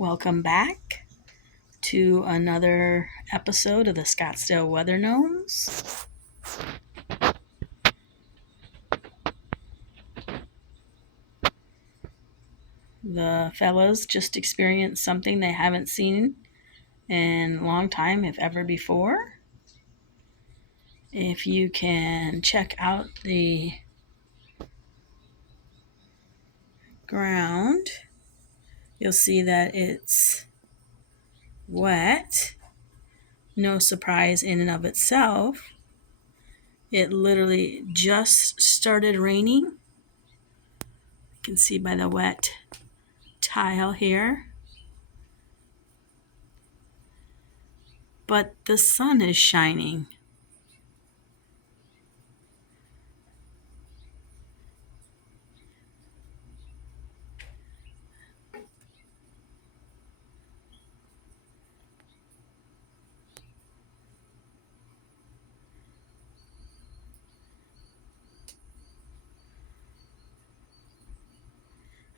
Welcome back to another episode of the Scottsdale Weather Gnomes. The fellows just experienced something they haven't seen in a long time, if ever before. If you can check out the ground, you'll see that it's wet. No surprise in and of itself. It literally just started raining. You can see by the wet tile here. But the sun is shining.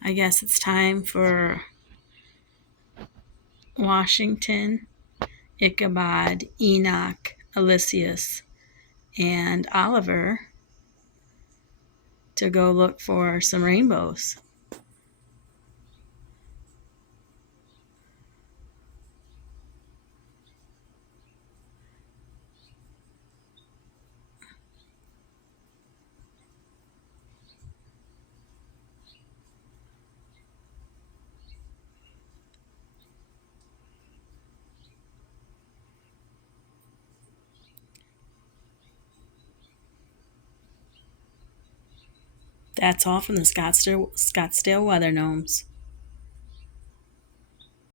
I guess it's time for Washington, Ichabod, Enoch, Elysius, and Oliver to go look for some rainbows. That's all from the Scottsdale Weather Gnomes.